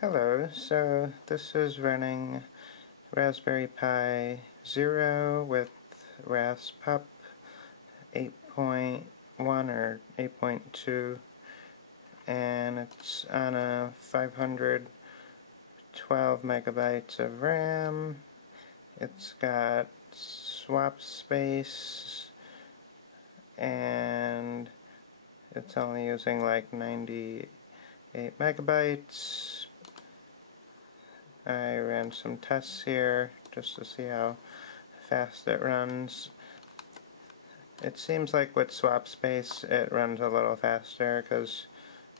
Hello, so this is running Raspberry Pi 0 with Raspup 8.1 or 8.2, and it's on a 512 megabytes of RAM. It's got swap space, and it's only using like 98 megabytes. I ran some tests here just to see how fast it runs. It seems like with swap space it runs a little faster because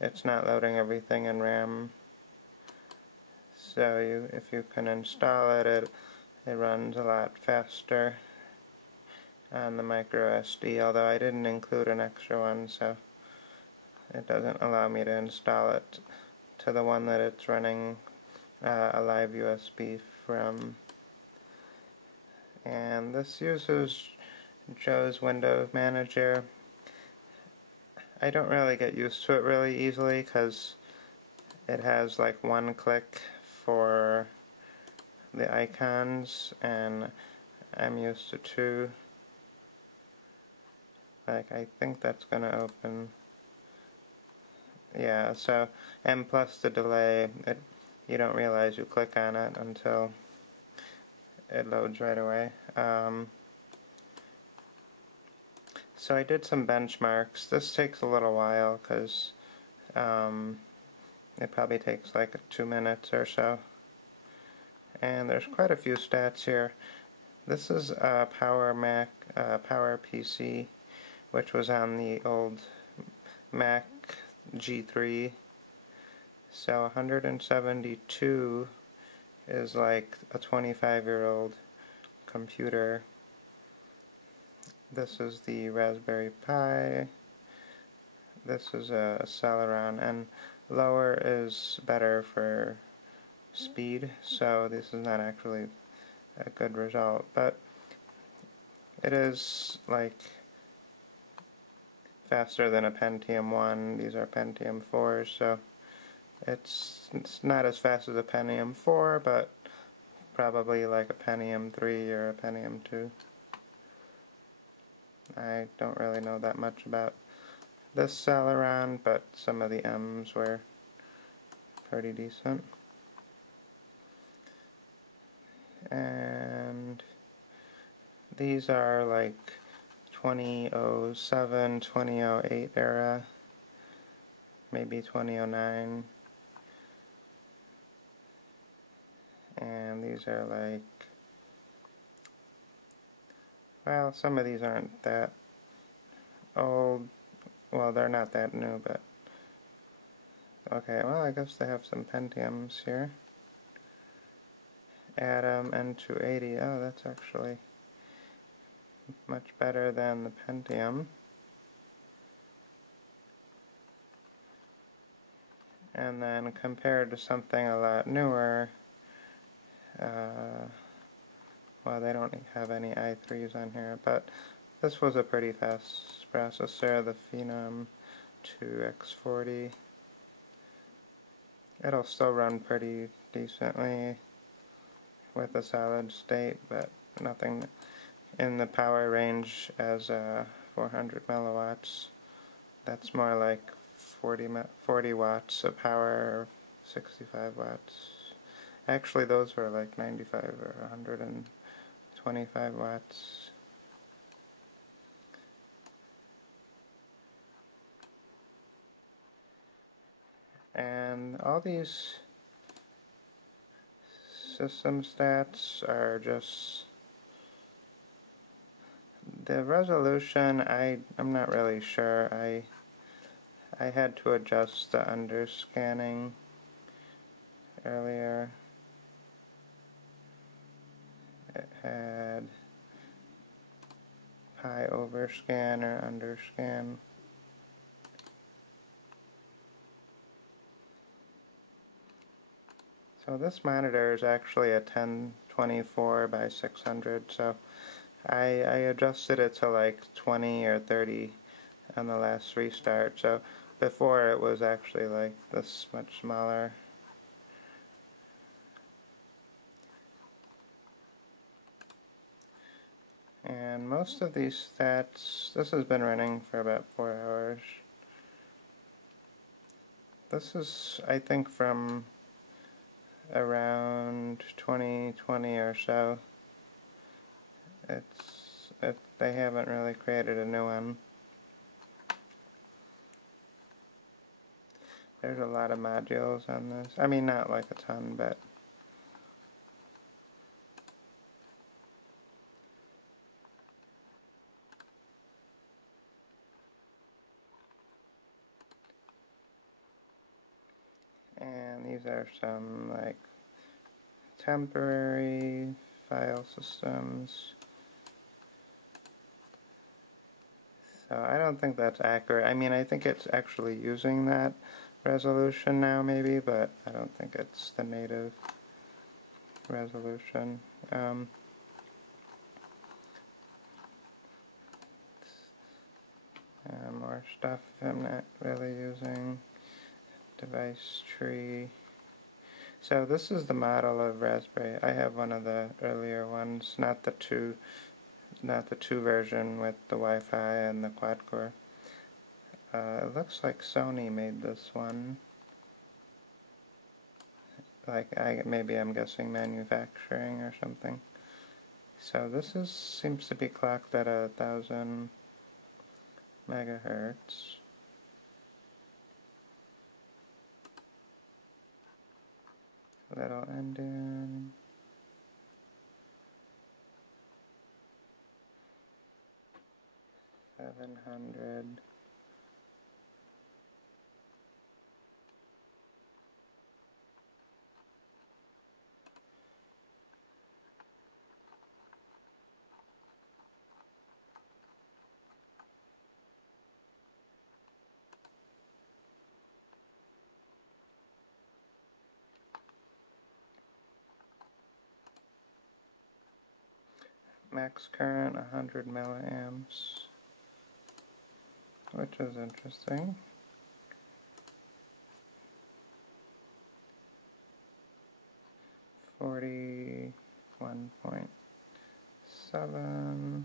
it's not loading everything in RAM. So if you can install it, it runs a lot faster on the micro SD, although I didn't include an extra one, so it doesn't allow me to install it to the one that it's running a live USB from. And this uses Joe's Window Manager. I don't really get used to it really easily because it has like one click for the icons and I'm used to two. Like, I think that's gonna open. Yeah, so, and plus the delay, you don't realize you click on it until it loads right away. So I did some benchmarks. This takes a little while because it probably takes like 2 minutes or so. And there's quite a few stats here. This is a Power PC, which was on the old Mac G3. So 172 is like a 25-year-old computer. This is the Raspberry Pi. This is a Celeron, and lower is better for speed, so this is not actually a good result, but it is like faster than a Pentium 1. These are Pentium 4s, so it's not as fast as a Pentium 4, but probably like a Pentium 3 or a Pentium 2. I don't really know that much about this Celeron, but some of the M's were pretty decent. And these are like 2007, 2008 era, maybe 2009. And these are like, well, some of these aren't that old. Well, they're not that new, but okay, well, I guess they have some Pentiums here. Atom N280, oh, that's actually much better than the Pentium. And then compared to something a lot newer, well, they don't have any i3s on here, but this was a pretty fast processor, the Phenom 2X40. It'll still run pretty decently with a solid state, but nothing in the power range as 400 milliwatts. That's more like 40 watts of power, or 65 watts. Actually, those were like 95 or 125 watts. And all these system stats are just the resolution. I'm not really sure. I had to adjust the underscanning earlier. It had pi overscan or underscan. So this monitor is actually a 1024 by 600, so I adjusted it to like 20 or 30 on the last restart, so before it was actually like this much smaller. And most of these stats, this has been running for about 4 hours. This is, I think, from around 2020 or so. They haven't really created a new one. There's a lot of modules on this. I mean, not like a ton, but and these are some like temporary file systems. So I don't think that's accurate. I mean, I think it's actually using that resolution now maybe, but I don't think it's the native resolution. More stuff I'm not really using. Device tree. So this is the model of Raspberry. I have one of the earlier ones, not the two version with the Wi-Fi and the quad-core. It looks like Sony made this one. Like maybe I'm guessing manufacturing or something. So this seems to be clocked at 1,000 megahertz. Little endian. $700. Max current 100 milliamps, which is interesting. $41.7.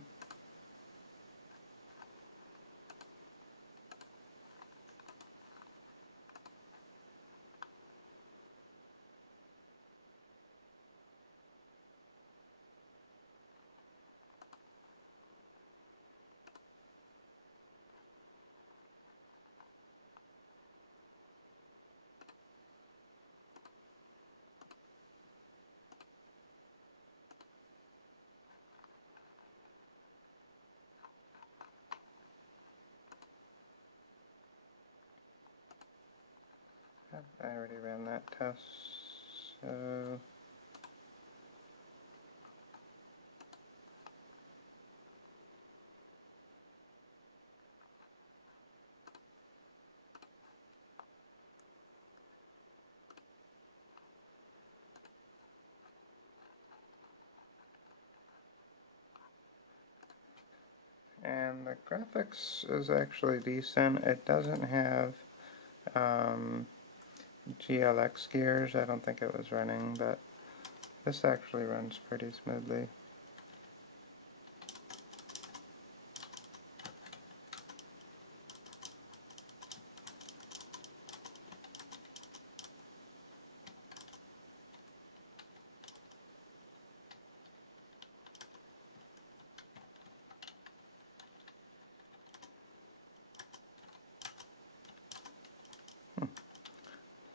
I already ran that test, so and the graphics is actually decent. It doesn't have GLX gears. I don't think it was running, but this actually runs pretty smoothly.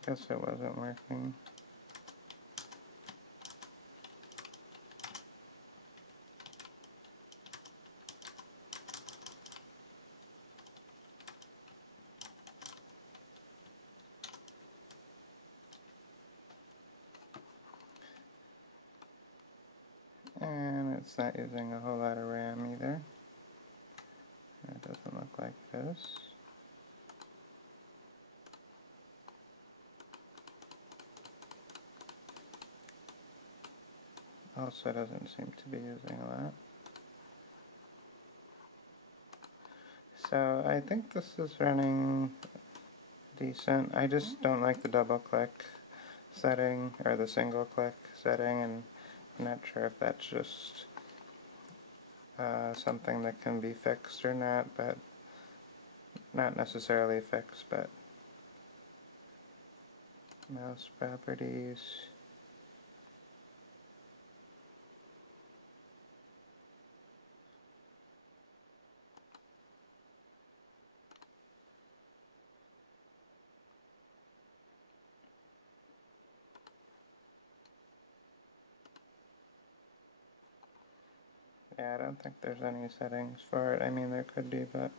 Guess it wasn't working. And it's not using a whole lot of RAM either. It doesn't look like this. Also doesn't seem to be using a lot. So I think this is running decent. I just don't like the double click setting or the single click setting, and I'm not sure if that's just something that can be fixed or not, but not necessarily fixed, but mouse properties. Yeah, I don't think there's any settings for it. I mean, there could be, but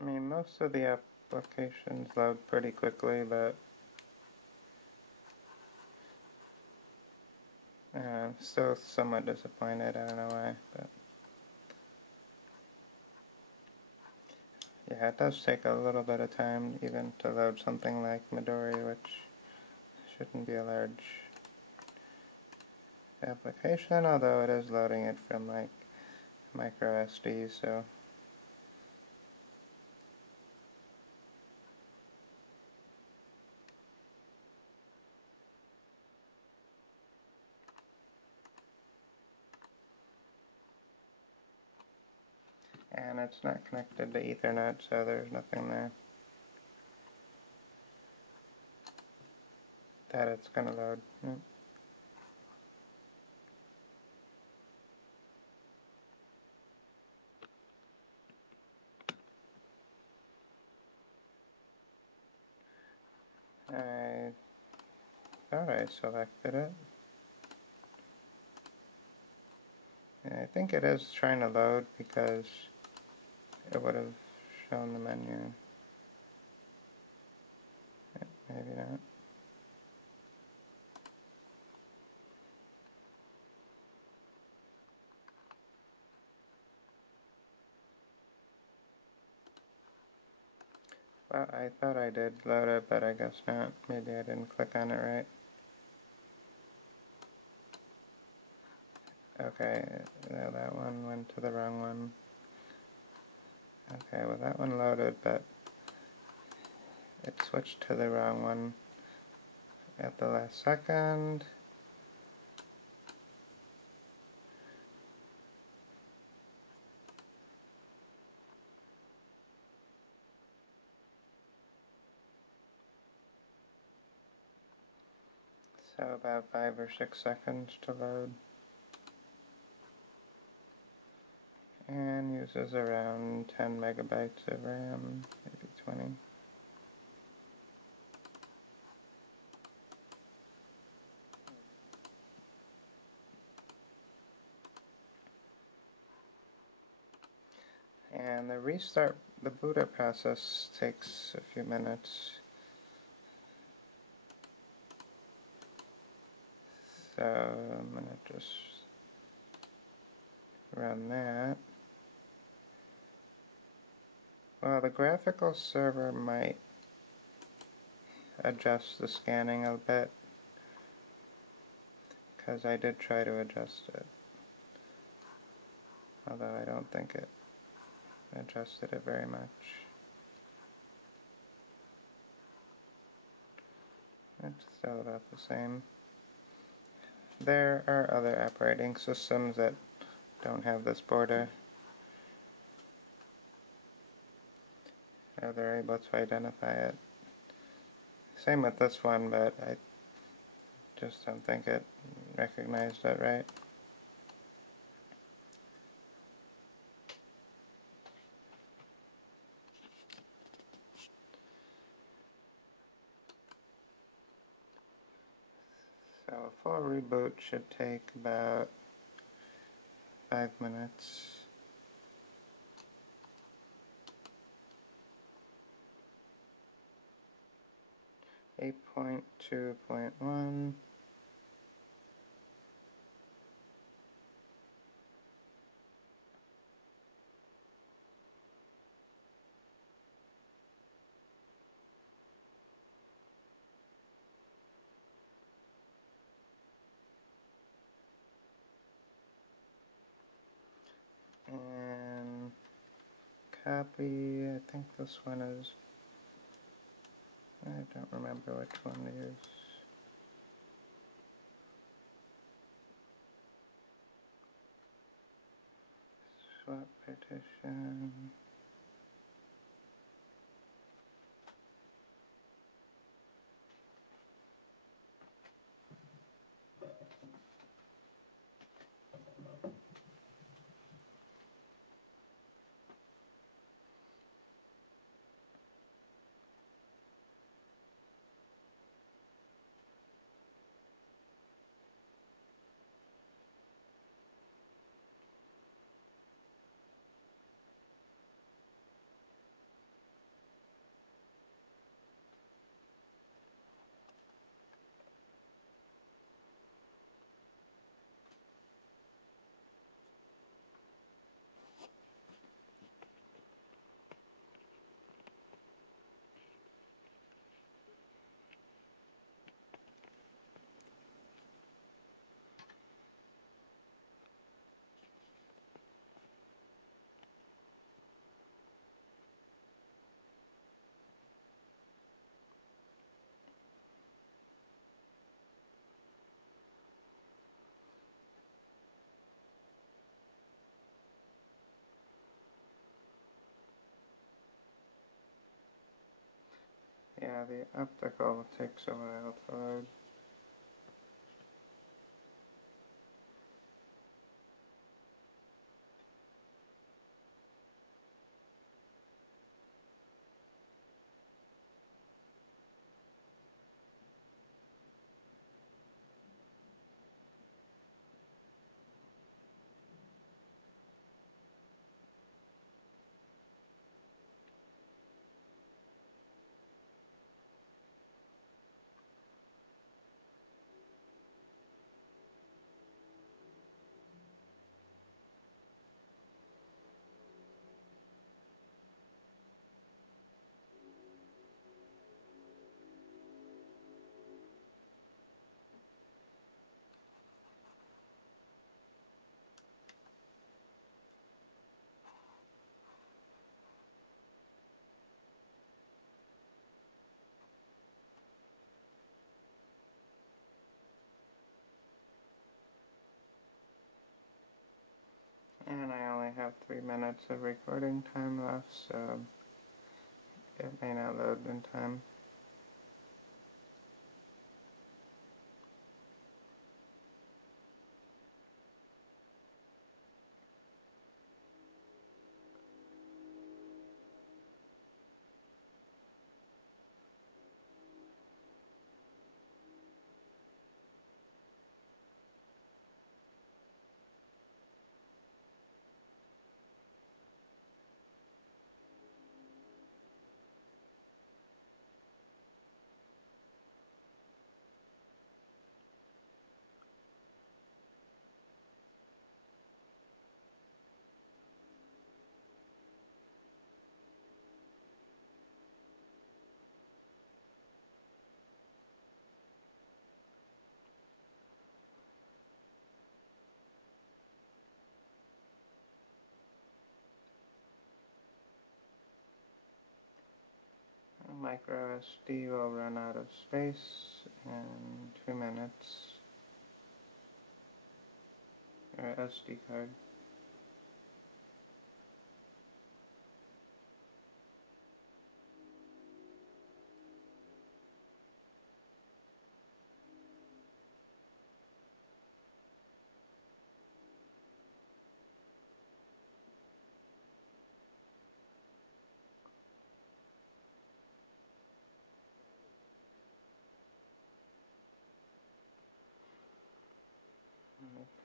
I mean, most of the applications load pretty quickly, but I'm still somewhat disappointed. I don't know why, but yeah, it does take a little bit of time even to load something like Midori, which shouldn't be a large application, although it is loading it from like micro SD, so and it's not connected to Ethernet, so there's nothing there that it's gonna load. I thought I selected it. I think it is trying to load because it would have shown the menu. Maybe not. Well, I thought I did load it, but I guess not. Maybe I didn't click on it right. Okay, no, that one went to the wrong one. Okay, well that one loaded, but it switched to the wrong one at the last second. So about 5 or 6 seconds to load. And uses around 10 megabytes of RAM, maybe 20. And the booter process takes a few minutes. So I'm going to just run that. Well, the graphical server might adjust the scanning a bit, because I did try to adjust it, although I don't think it adjusted it very much. It's still about the same. There are other operating systems that don't have this border. They're able to identify it. Same with this one, but I just don't think it recognized it right. So a full reboot should take about 5 minutes. Eight point 2.1. And copy, I think this one is don't remember which one to use. Swap partition. Yeah, the optical takes a while to load. And I only have 3 minutes of recording time left, so it may not load in time. Micro SD will run out of space in 2 minutes. Or SD card.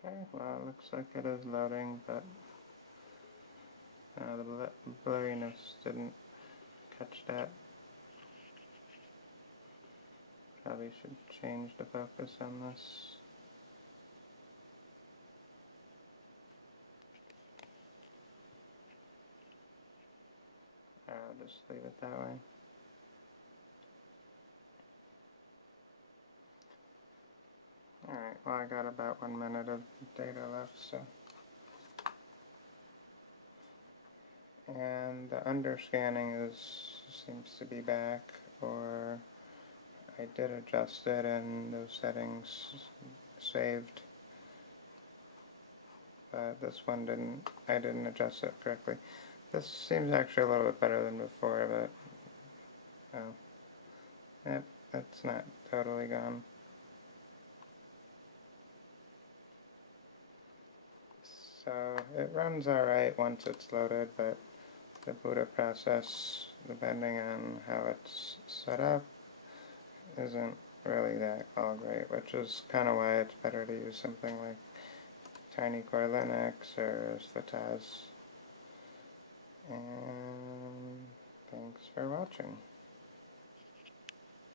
Okay, well it looks like it is loading, but the blurriness didn't catch that. Probably should change the focus on this. I'll just leave it that way. Alright, well I got about 1 minute of data left, so. And the underscanning seems to be back, or I did adjust it and those settings saved, but this one I didn't adjust it correctly. This seems actually a little bit better than before, but oh, yep, it's not totally gone. So it runs alright once it's loaded, but the boot process, depending on how it's set up, isn't really that all great, which is kind of why it's better to use something like Tiny Core Linux or Slataz. And thanks for watching.